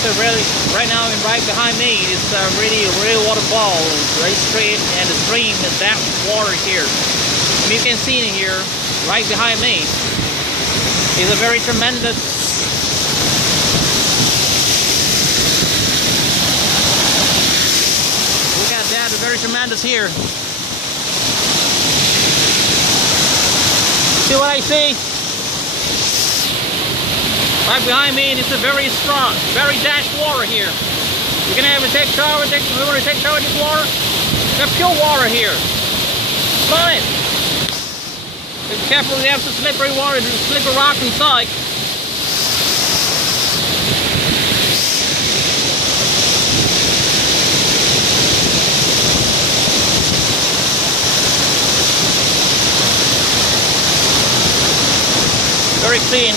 It's a really, right now and right behind me, it's a really waterfall, very straight, and the stream is that water here. And you can see in here, right behind me, is a very tremendous. Look at that, it's very tremendous here. See what I see? Right behind me, it's a very strong, very dash water here. You're gonna have to take a shower, we want to take a shower in this water. There's pure water here. Smell it. Be careful, we have some slippery water, there's slippery rock inside. Very clean.